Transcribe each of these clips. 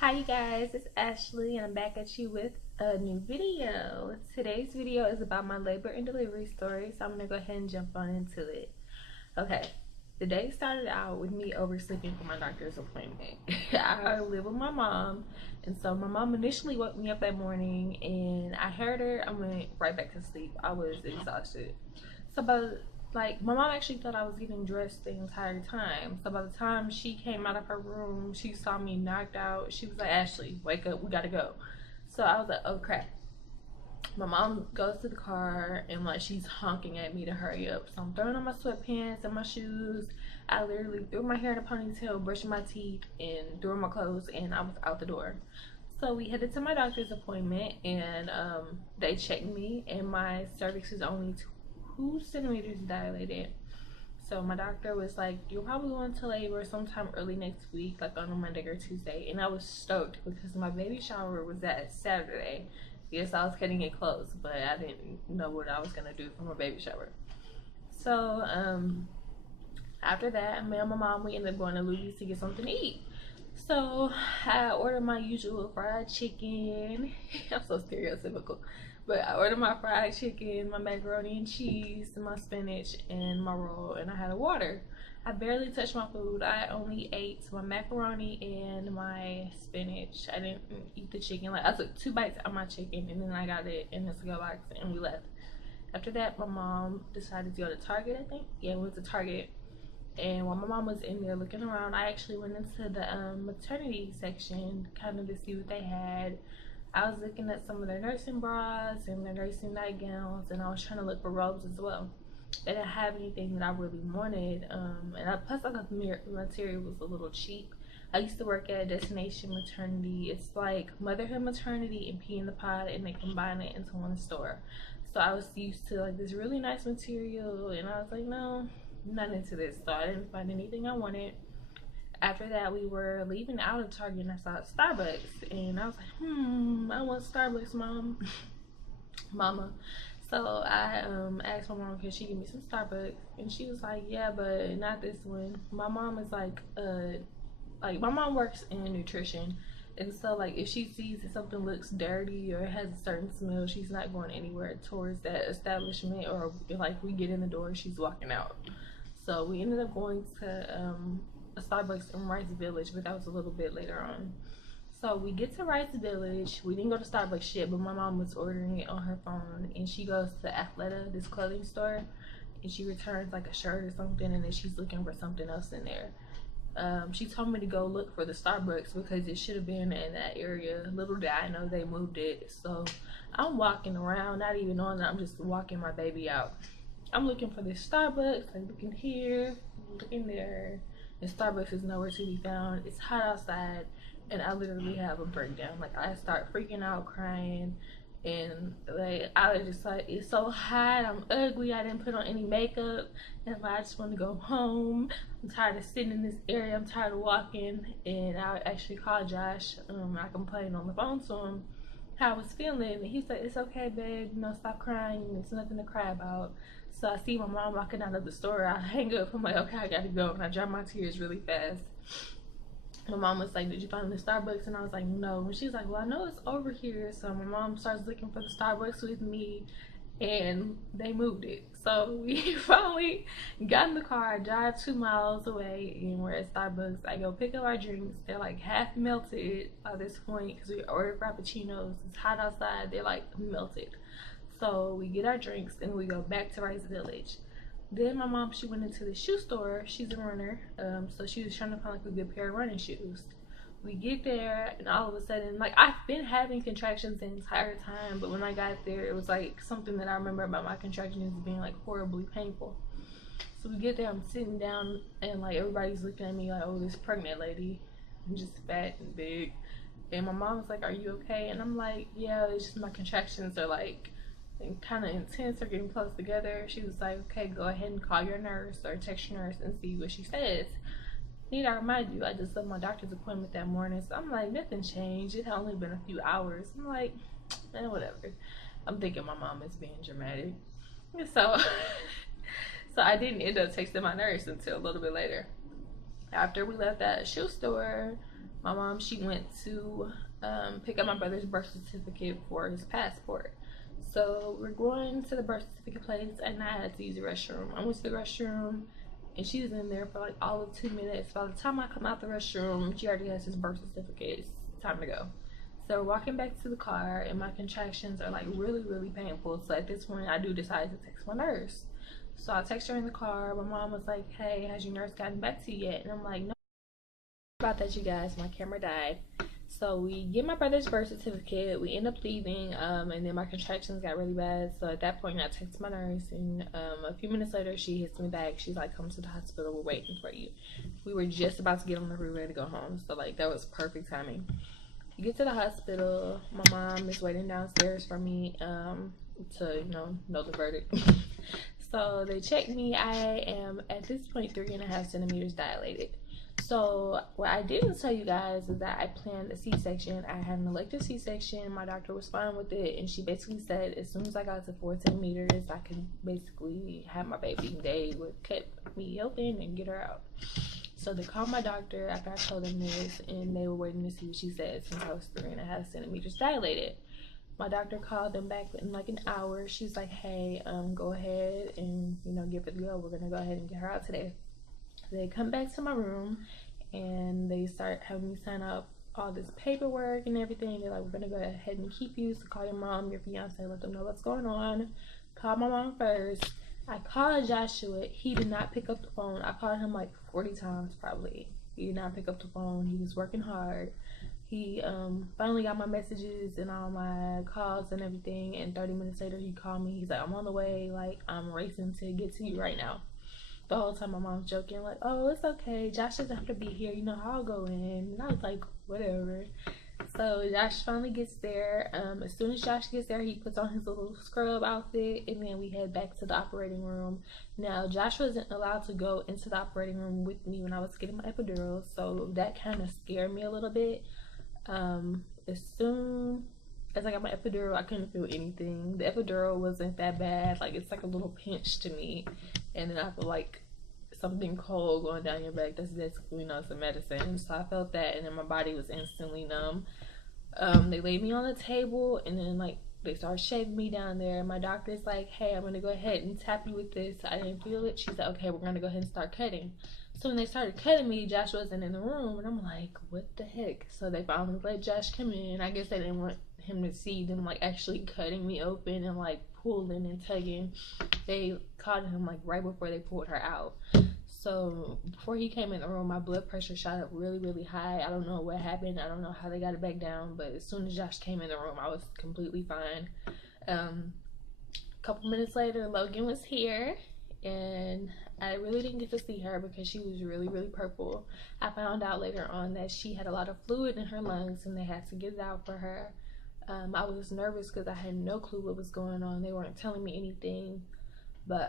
Hi you guys, it's Ashley and I'm back at you with a new video. Today's video is about my labor and delivery story, so I'm gonna go ahead and jump on into it. Okay, the day started out with me oversleeping for my doctor's appointment. I live with my mom, and so my mom initially woke me up that morning and I heard her. I went right back to sleep. I was exhausted. So my mom actually thought I was getting dressed the entire time. So by the time she came out of her room, she saw me knocked out. She was like, Ashley, wake up, we gotta go. So I was like, oh crap. My mom goes to the car and like she's honking at me to hurry up. So I'm throwing on my sweatpants and my shoes. I literally threw my hair in a ponytail, brushing my teeth, and threw on my clothes, and I was out the door. So we headed to my doctor's appointment, and they checked me, and my cervix is only 2 centimeters dilated. So my doctor was like, you're probably going to labor sometime early next week, like on a Monday or Tuesday. And I was stoked because my baby shower was that Saturday. Yes, I was cutting it close, but I didn't know what I was gonna do for my baby shower. So after that, me and my mom, we ended up going to Luby's to get something to eat. So I ordered my usual fried chicken. I'm so stereotypical. But I ordered my fried chicken, my macaroni and cheese, my spinach, and my roll, and I had a water. I barely touched my food. I only ate my macaroni and my spinach. I didn't eat the chicken. Like, I took 2 bites of my chicken, and then I got it in the to-go box, and we left. After that, my mom decided to go to Target, I think. Yeah, we went to Target. And while my mom was in there looking around, I actually went into the maternity section kind of to see what they had. I was looking at some of their nursing bras and their nursing nightgowns, and I was trying to look for robes as well. They didn't have anything that I really wanted, plus I thought the material was a little cheap. I used to work at Destination Maternity. It's like Motherhood Maternity and Pee in the Pod, and they combine it into one store. So I was used to like this really nice material, and I was like, no, I'm not into this. So I didn't find anything I wanted. After that, we were leaving out of Target and I saw Starbucks, and I was like, I want Starbucks, mama. So I asked my mom, could she give me some Starbucks, and she was like, yeah, but not this one. My mom is like my mom works in nutrition, and so like if she sees that something looks dirty or has a certain smell, she's not going anywhere towards that establishment, or like we get in the door, she's walking out. So we ended up going to a Starbucks in Rice Village, but that was a little bit later on. So we get to Rice Village. We didn't go to Starbucks yet, but my mom was ordering it on her phone, and she goes to Athleta, this clothing store, and she returns like a shirt or something, and then she's looking for something else in there. She told me to go look for the Starbucks because it should have been in that area. Little did I know they moved it. So I'm walking around, not even knowing that I'm just walking my baby out. I'm looking for this Starbucks, like looking here, looking there, and Starbucks is nowhere to be found. It's hot outside, and I literally have a breakdown. Like, I start freaking out, crying, and like I was just like, it's so hot, I'm ugly, I didn't put on any makeup, and like, I just want to go home. I'm tired of sitting in this area, I'm tired of walking. And I actually called Josh. I complained on the phone to him how I was feeling, and he's like, it's okay, babe, stop crying, it's nothing to cry about. So I see my mom walking out of the store. I hang up. I'm like, okay, I gotta go. And I dry my tears really fast. My mom was like, did you find the Starbucks? And I was like, no. And she's like, well, I know it's over here. So my mom starts looking for the Starbucks with me, and they moved it. So we finally got in the car, drive 2 miles away, and we're at Starbucks. I go pick up our drinks. They're like half melted by this point because we ordered frappuccinos. It's hot outside. They're like melted. So we get our drinks and we go back to Rice Village. Then my mom, she went into the shoe store. She's a runner, so she was trying to find like a good pair of running shoes. We get there, and all of a sudden, like, I've been having contractions the entire time, but when I got there, it was like something that I remember about my contractions being like horribly painful. So we get there, I'm sitting down, and like everybody's looking at me like, oh, this pregnant lady, I'm just fat and big. And my mom was like, are you okay? And I'm like, yeah, it's just my contractions are like kind of intense or getting close together. She was like, okay, go ahead and call your nurse or text your nurse and see what she says. Need I remind you, I just left my doctor's appointment that morning, so I'm like, nothing changed. It had only been a few hours. I'm like, whatever. I'm thinking my mom is being dramatic. So so I didn't end up texting my nurse until a little bit later. After we left that shoe store, My mom, she went to pick up my brother's birth certificate for his passport. So we're going to the birth certificate place, and I had to use the restroom. I went to the restroom, and she was in there for like all of 2 minutes. By the time I come out the restroom, she already has his birth certificate. It's time to go. So we're walking back to the car, and my contractions are like really, really painful. So at this point, I do decide to text my nurse. So I text her in the car. My mom was like, "Hey, has your nurse gotten back to you yet?" And I'm like, "No." About that, you guys, my camera died. So we get my brother's birth certificate, we end up leaving, and then my contractions got really bad. So at that point I text my nurse, and a few minutes later she hits me back. She's like, "Come to the hospital, we're waiting for you." We were just about to get on the freeway to go home, so like that was perfect timing. We get to the hospital, my mom is waiting downstairs for me to know the verdict. So they checked me. I am at this point 3.5 centimeters dilated. So what I didn't tell you guys is that I planned a C-section. I had an elective C-section. My doctor was fine with it, and she basically said as soon as I got to 4 centimeters, I could basically have my baby. They would cut me open and get her out. So they called my doctor after I told them this, and they were waiting to see what she said since I was 3.5 centimeters dilated. My doctor called them back in like an hour. She's like, "Hey, go ahead and give it the go. We're gonna go ahead and get her out today." They come back to my room, and they start having me sign up all this paperwork and everything. They're like, "We're gonna go ahead and keep you, so call your mom, your fiance, let them know what's going on." Call my mom first. I called Joshua. He did not pick up the phone. I called him like 40 times probably. He did not pick up the phone. He was working hard. He finally got my messages and all my calls and everything, and 30 minutes later he called me. He's like, "I'm on the way, like I'm racing to get to you right now." The whole time my mom's joking like, "Oh, it's okay, Josh doesn't have to be here, I'll go in." And I was like, whatever. So Josh finally gets there. As soon as Josh gets there, he puts on his little scrub outfit, and then we head back to the operating room. Now Josh wasn't allowed to go into the operating room with me when I was getting my epidural, so that kind of scared me a little bit. As soon as I got my epidural, I couldn't feel anything. The epidural wasn't that bad. Like, it's like a little pinch to me, and then I feel like something cold going down your back. That's basically, some medicine. So I felt that, and then my body was instantly numb. They laid me on the table, and then like they started shaving me down there. My doctor's like, "Hey, I'm gonna go ahead and tap you with this." I didn't feel it. She said, "Okay, we're gonna go ahead and start cutting." So when they started cutting me, Josh wasn't in the room, and I'm like, "What the heck?" So they finally let Josh come in. I guess they didn't want him to see them like actually cutting me open and like pulling and tugging. They caught him like right before they pulled her out. So before he came in the room, my blood pressure shot up really, really high. I don't know what happened. I don't know how they got it back down. But as soon as Josh came in the room, I was completely fine. A couple minutes later, Logan was here, and I really didn't get to see her because she was really, really purple. I found out later on that she had a lot of fluid in her lungs, and they had to get it out for her. I was nervous because I had no clue what was going on. They weren't telling me anything. But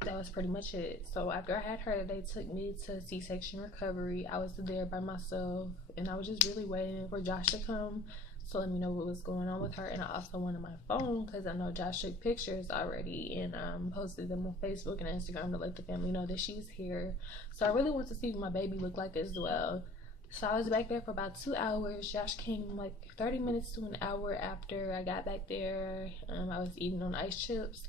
that was pretty much it. So after I had her, they took me to C-section recovery. I was there by myself, and I was just really waiting for Josh to come to let me know what was going on with her. And I also wanted my phone because I know Josh took pictures already and posted them on Facebook and Instagram to let the family know that she's here. So I really want to see what my baby looked like as well. So I was back there for about 2 hours. Josh came like 30 minutes to an hour after I got back there. I was eating on ice chips.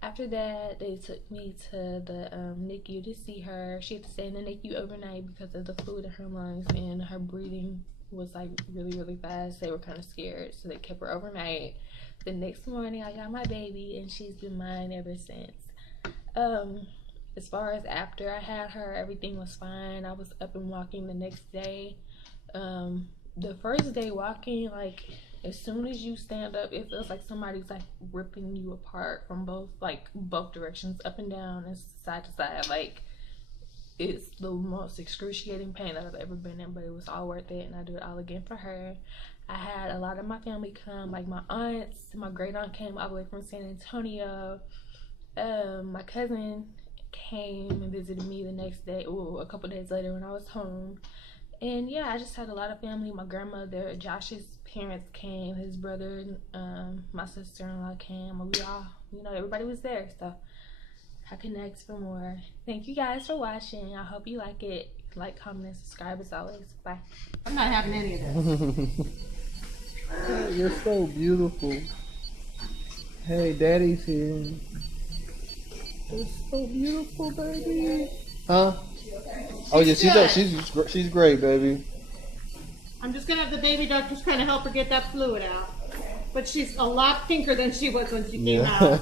After that, they took me to the NICU to see her. She had to stay in the NICU overnight because of the fluid in her lungs, and her breathing was like really, really fast. They were kind of scared, so they kept her overnight. The next morning, I got my baby, and she's been mine ever since. As far as after I had her, everything was fine. I was up and walking the next day. The first day walking, like, as soon as you stand up, it feels like somebody's like ripping you apart from both directions, up and down and side to side. Like, it's the most excruciating pain that I've ever been in, but it was all worth it, and I do it all again for her. I had a lot of my family come, like my aunts. My great aunt came all the way from San Antonio. My cousin came and visited me the next day, a couple days later when I was home. And yeah, I just had a lot of family. My grandmother, Josh's parents came, his brother, my sister-in-law came. We all, everybody was there. So I couldn't ask for more. Thank you guys for watching. I hope you like it. Like, comment, and subscribe as always. Bye. I'm not having any of this. Oh, you're so beautiful. Hey, Daddy's here. You're so beautiful, baby. Huh? Oh yeah, she's great, baby. I'm just gonna have the baby doctors kind of help her get that fluid out. But she's a lot pinker than she was when she came out.